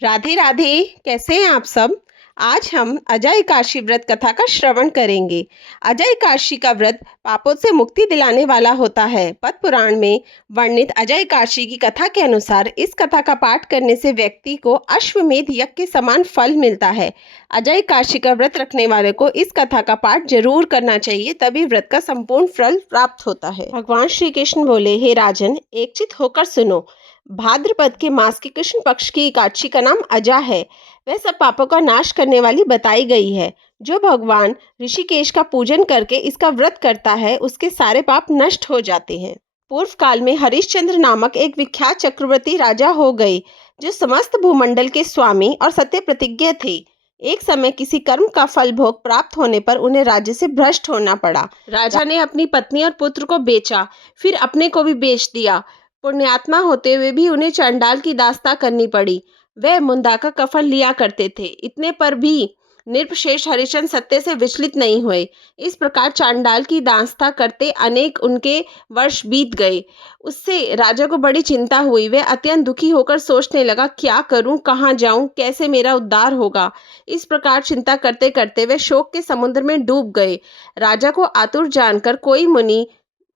राधे राधे। कैसे हैं आप सब। आज हम अजय एकादशी व्रत कथा का श्रवण करेंगे। अजय एकादशी का व्रत पापों से मुक्ति दिलाने वाला होता है। पद्म पुराण में वर्णित अजय एकादशी की कथा के अनुसार इस कथा का पाठ करने से व्यक्ति को अश्वमेध यज्ञ के समान फल मिलता है। अजय एकादशी का व्रत रखने वाले को इस कथा का पाठ जरूर करना चाहिए, तभी व्रत का संपूर्ण फल प्राप्त होता है। भगवान श्री कृष्ण बोले, हे राजन, एकचित होकर सुनो। भाद्रपद के मास के कृष्ण पक्ष की एकादशी का नाम अजा है। वह सब पापों का नाश करने वाली बताई गई है। जो भगवान ऋषिकेश का पूजन करके इसका व्रत करता है, उसके सारे पाप नष्ट हो जाते हैं। पूर्व काल में हरिश्चंद्र नामक एक विख्यात चक्रवर्ती राजा हो गए, जो समस्त भूमंडल के स्वामी और सत्य प्रतिज्ञ थे। एक समय किसी कर्म का फल भोग प्राप्त होने पर उन्हें राज्य से भ्रष्ट होना पड़ा। राजा ने अपनी पत्नी और पुत्र को बेचा, फिर अपने को भी बेच दिया। पुण्यात्मा होते हुए भी उन्हें चांडाल की दास्ता करनी पड़ी। वह मुंदा का कफन लिया करते थे, इतने पर भी निरपशेष हरिश्चंद्र सत्य से विचलित नहीं हुए। इस प्रकार चांडाल की दास्ता करते अनेक उनके वर्ष बीत गए। उससे राजा को बड़ी चिंता हुई। वह अत्यंत दुखी होकर सोचने लगा, क्या करूं, कहाँ जाऊं, कैसे मेरा उद्धार होगा। इस प्रकार चिंता करते करते वे शोक के समुद्र में डूब गए। राजा को आतुर जानकर कोई मुनि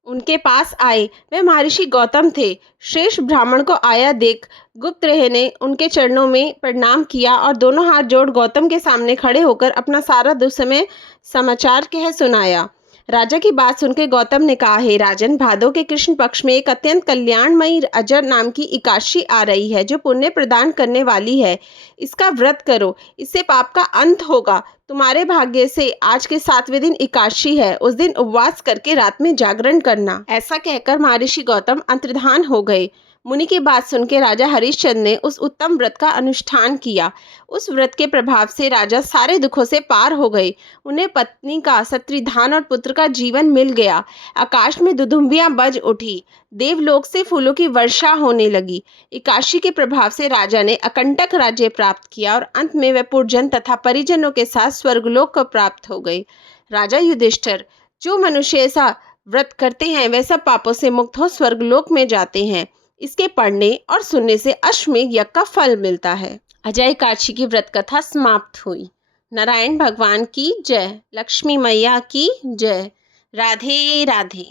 उनके पास आए। वे महर्षि गौतम थे। श्रेष्ठ ब्राह्मण को आया देख गुप्त ने उनके चरणों में प्रणाम किया और दोनों हाथ जोड़ गौतम के सामने खड़े होकर अपना सारा दुस्समय समाचार कह सुनाया। राजा की बात सुनकर गौतम ने कहा, हे राजन, भादो के कृष्ण पक्ष में एक अत्यंत कल्याणमयी अजर नाम की एकादशी आ रही है, जो पुण्य प्रदान करने वाली है। इसका व्रत करो, इससे पाप का अंत होगा। तुम्हारे भाग्य से आज के 7वें दिन एकादशी है। उस दिन उपवास करके रात में जागरण करना। ऐसा कहकर महर्षि गौतम अंतर्धान हो गए। मुनि की बात सुनकर राजा हरिश्चंद्र ने उस उत्तम व्रत का अनुष्ठान किया। उस व्रत के प्रभाव से राजा सारे दुखों से पार हो गए। उन्हें पत्नी का, सत्रिधान और पुत्र का जीवन मिल गया। आकाश में दुदुम्बियां बज उठी। देवलोक से फूलों की वर्षा होने लगी। एकादशी के प्रभाव से राजा ने अकंटक राज्य प्राप्त किया और अंत में वह पुरजन तथा परिजनों के साथ स्वर्गलोक को प्राप्त हो गए। राजा युधिष्ठिर, जो मनुष्य ऐसा व्रत करते हैं वह सब पापों से मुक्त हो स्वर्गलोक में जाते हैं। इसके पढ़ने और सुनने से अश्वमेध यज्ञ का फल मिलता है। अजय एकादशी की व्रत कथा समाप्त हुई। नारायण भगवान की जय। लक्ष्मी मैया की जय। राधे राधे।